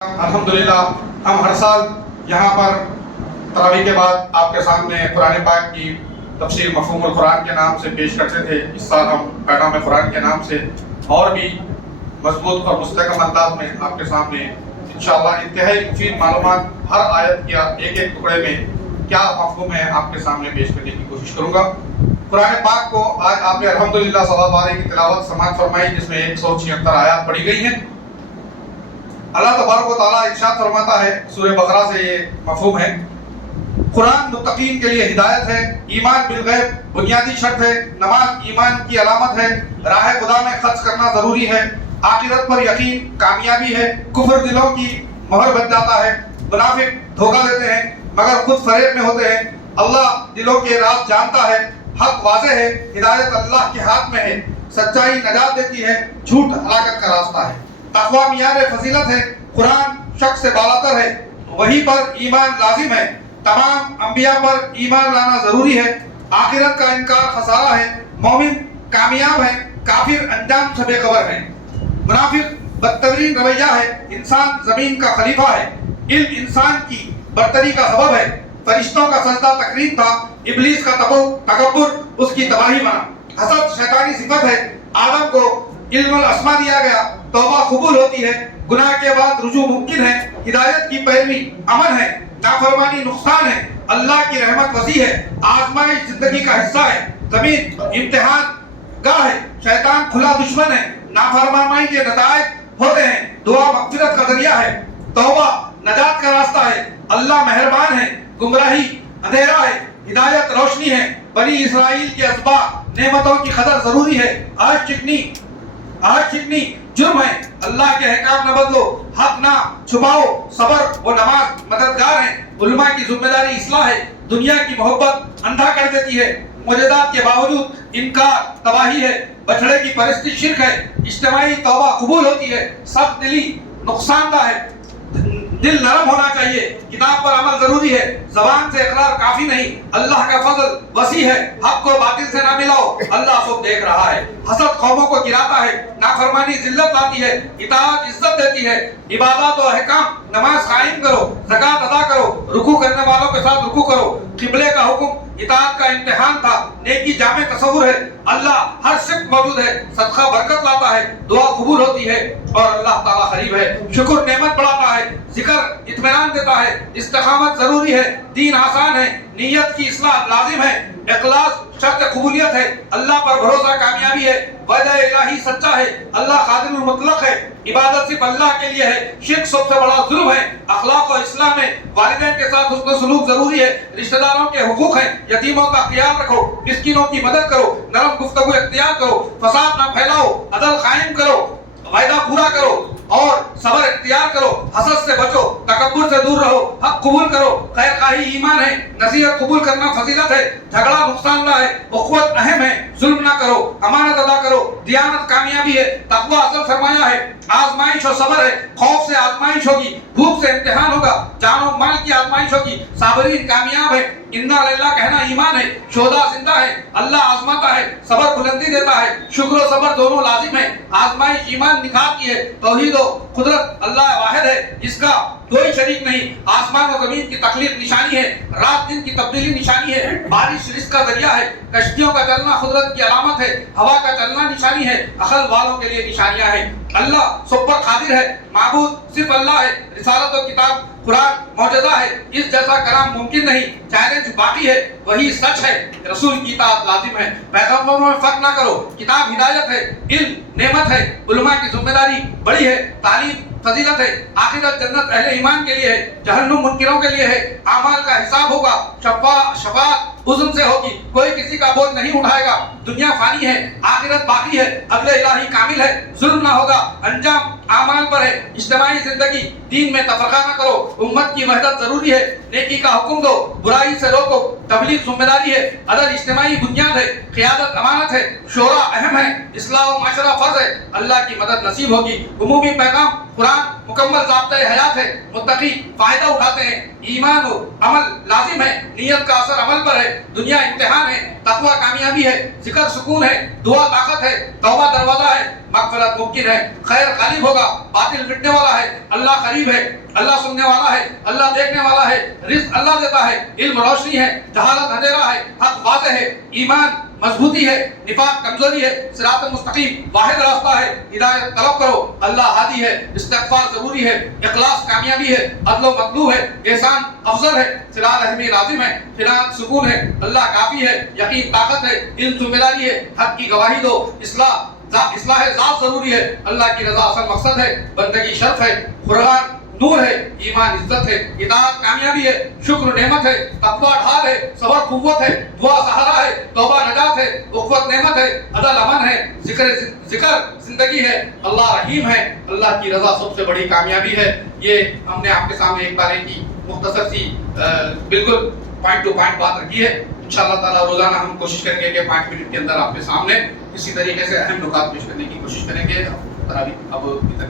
الحمدللہ ہم ہر سال یہاں پر تراویح کے بعد آپ کے سامنے قرآن پاک کی تفسیر مفہوم القرآن کے نام سے پیش کرتے تھے۔ اس سال ہم پیغام قرآن کے نام سے اور بھی مضبوط اور مستحکم انداز میں آپ کے سامنے انشاءاللہ انتہائی مفید معلومات ہر آیت یا ایک ایک ٹکڑے میں کیا مفہوم ہے آپ کے سامنے پیش کرنے کی کوشش کروں گا۔ قرآن پاک کو آج آپ نے الحمدللہ صلاۃ علیہ کی تلاوت سماعت فرمائی، جس میں 176 آیات پڑھی گئی ہیں۔ اللہ تبارک و تعالیٰ ارشاد فرماتا ہے، سورہ بقرہ سے یہ مفہوم ہے، قرآن متقین کے لیے ہدایت ہے، ایمان بالغیب بنیادی شرط ہے، نماز ایمان کی علامت ہے، راہ خدا میں خرچ کرنا ضروری ہے، آخرت پر یقین کامیابی ہے، کفر دلوں کی مہر بن جاتا ہے، منافق دھوکہ دیتے ہیں مگر خود فریب میں ہوتے ہیں، اللہ دلوں کے راز جانتا ہے، حق واضح ہے، ہدایت اللہ کے ہاتھ میں ہے، سچائی نجات دیتی ہے، جھوٹ ہلاکت کا راستہ ہے، تقوی معیار فضیلت ہے، قرآن شک سے بالاتر ہے، وحی پر ایمان لازم ہے، تمام انبیاء پر ایمان لانا ضروری ہے، آخرت کا انکار خسارہ ہے، مومن کامیاب ہے، کافر انجام سے بے خبر ہے، منافق بدترین رویہ ہے، انسان زمین کا خلیفہ ہے، علم انسان کی برتری کا سبب ہے، فرشتوں کا سجدہ تکریم تھا، ابلیس کا تکبر اس کی تباہی بنا، حسد شیطانی صفت ہے، آدم کو علم الاسما دیا گیا، توبہ قبول ہوتی ہے، گناہ کے بعد رجوع ممکن ہے، ہدایت کی پیروی امن ہے، نافرمانی نقصان ہے، اللہ کی رحمت وسیع ہے، آزمائش زندگی کا حصہ ہے، زمین امتحان گاہ ہے، شیطان کھلا دشمن ہے، نافرمانی کے نتائج ہوتے ہیں، دعا مغفرت کا ذریعہ ہے، توبہ نجات کا راستہ ہے، اللہ مہربان ہے، گمراہی اندھیرا ہے، ہدایت روشنی ہے، بنی اسرائیل کے اسباق نعمتوں کی قدر ضروری ہے، آج چکنی جرم ہے، اللہ کے احکام نہ بدلو، حق نہ چھپاؤ، صبر و نماز مددگار ہیں، علماء کی ذمہ داری اصلاح ہے، دنیا کی محبت اندھا کر دیتی ہے، معجزات کے باوجود انکار تباہی ہے، بچڑے کی پرستی شرک ہے، اجتماعی توبہ قبول ہوتی ہے، سخت دلی نقصان دہ ہے، دل نرم ہونا چاہیے، کتاب پر عمل ضروری ہے، زبان سے اقرار کافی نہیں، اللہ کا فضل وسیع ہے، حق کو باطل سے نہ ملاؤ، اللہ سب دیکھ رہا ہے، حسد قوموں کو گراتا ہے، نافرمانی ذلت لاتی ہے، اطاعت عزت دیتی ہے، عبادات و احکام نماز قائم کرو، زکوٰۃ ادا کرو، رکوع کرنے والوں کے ساتھ رکوع کرو، قبلے کا حکم اطاعت کا امتحان تھا، نیکی جامع تصور ہے، اللہ ہر شک موجود ہے، صدقہ برکت لاتا ہے، دعا قبول ہوتی ہے اور اللہ تعالیٰ قریب ہے، شکر نعمت بڑھاتا ہے، ذکر اطمینان دیتا ہے، استقامت ضروری ہے، دین آسان ہے، نیت کی اصلاح لازم ہے، اخلاص شرط قبولیت ہے، اللہ پر بھروسہ کامیابی ہے، وعدہ الہی سچا ہے، اللہ قادر المطلق ہے، عبادت صرف اللہ کے لیے ہے، شرک سب سے بڑا ظلم ہے، اخلاق و اسلام ہے، والدین کے ساتھ حسن سلوک ضروری ہے، رشتہ داروں کے حقوق ہیں، یتیموں کا خیال رکھو، مسکینوں کی مدد کرو، نرم گفتگو اختیار کرو، فساد نہ پھیلاؤ، عدل قائم کرو، وعدہ پورا کرو اور صبر اختیار کرو، حسد سے بچو، تکبر سے دور رہو، حق قبول کرو، خیر خواہی ایمان ہے، نصیحت قبول کرنا فضیلت ہے، جھگڑا نقصان دہ ہے، اخوت اہم ہے، ظلم نہ کرو، امانت ادا کرو، دیانت کامیابی ہے، تقوی اصل سرمایہ ہے، آزمائش و صبر ہے، خوف سے آزمائش ہوگی، بھوک سے امتحان ہوگا، جان و مال کی آزمائش ہوگی، صابرین کامیاب ہے، انا للہ کہنا ایمان ہے، شہداء زندہ ہے، اللہ آزماتا ہے، صبر بلندی دیتا ہے، شکر و صبر دونوں لازم ہے، آزمائش ایمان نکھارتی ہے، توحید و قدرت اللہ واحد ہے، اس کا کوئی شریک نہیں، آسمان و زمین کی تخلیق نشانی ہے، رات دن کی تبدیلی نشانی ہے، بارش رزق کا ذریعہ ہے، کشتیوں کا چلنا قدرت کی علامت ہے، ہوا کا چلنا نشانی ہے، عقل والوں کے لیے نشانیاں ہیں، اللہ سب پر قادر ہے، معبود صرف اللہ ہے، رسالت و کتاب قرآن معجزہ ہے، اس جیسا کلام ممکن نہیں، چیلنج باقی ہے، وہی سچ ہے، رسول کی اطاعت لازم ہے، پیغمبروں میں فرق نہ کرو، کتاب ہدایت ہے، علم نعمت ہے، علماء کی ذمہ داری بڑی ہے، تعلیم فضیلت ہے، آخرت جنت اہل ایمان کے لیے ہے، جہنم منکروں کے لیے ہے، اعمال کا حساب ہوگا، شفاعت عزم سے ہوگی، کوئی کسی کا بوجھ نہیں اٹھائے گا، دنیا فانی ہے، آخرت باقی ہے، عدل الہی کامل ہے، ظلم نہ ہوگا، انجام اعمال پر ہے، اجتماعی زندگی، دین میں تفرقہ نہ کرو، امت کی وحدت ضروری ہے، نیکی کا حکم دو، برائی سے روکو، تبلیغ ذمہ داری ہے، عدل اجتماعی بنیاد ہے، قیادت امانت ہے، شورا اہم ہے، اصلاح و معاشرہ فرض ہے، اللہ کی مدد نصیب ہوگی، عمومی پیغام قرآن مکمل ضابطۂ حیات ہے، متقی فائدہ اٹھاتے ہیں، ایمان و عمل لازم ہے، نیت کا اثر عمل پر ہے، دنیا امتحان ہے، تقوی کامیابی ہے، ذکر سکون ہے، دعا طاقت ہے، توبہ دروازہ ہے، مغفرت ممکن ہے، خیر غالب ہوگا، باطل مٹنے والا ہے، اللہ قریب ہے، اللہ سننے والا ہے، اللہ دیکھنے والا ہے، رزق اللہ دیتا ہے، علم روشنی ہے، جہالت اندھیرا ہے، حق واضح ہے، ایمان مضبوطی ہے، نفاق کمزوری ہے، صراط مستقیم واحد راستہ ہے، ہدایت طلب کرو، اللہ ہادی ہے، استغفار ضروری ہے، اخلاص کامیابی ہے، عدل و مطلوب ہے، احسان افضل ہے، صراط رحمی لازم ہے، خیرات سکون ہے، اللہ کافی ہے، یقین طاقت ہے، علم ذمہ داری ہے، حق کی گواہی دو، اصلاح ذات ضروری ہے، اللہ کی رضا اصل مقصد ہے، بندگی شرف ہے، قرآن نور ہے، ایمان عزت ہے، اطاعت کامیابی ہے، شکر نعمت ہے، تقوی ڈھال ہے، صبر قوت ہے، دعا سہارا ہے، توبہ نجات ہے، اخوت نعمت ہے، عدل امن ہے، ذکر زندگی ہے، اللہ رحیم ہے، اللہ کی رضا سب سے بڑی کامیابی ہے۔ یہ ہم نے آپ کے سامنے ایک بار کی مختصر سی بالکل پوائنٹ ٹو پوائنٹ بات رکھی ہے۔ انشاءاللہ تعالی روزانہ ہم کوشش کریں گے کہ 5 منٹ کے اندر آپ کے سامنے اسی طریقے سے اہم نکات پیش کرنے کی کوشش کریں گے۔ اب ادھر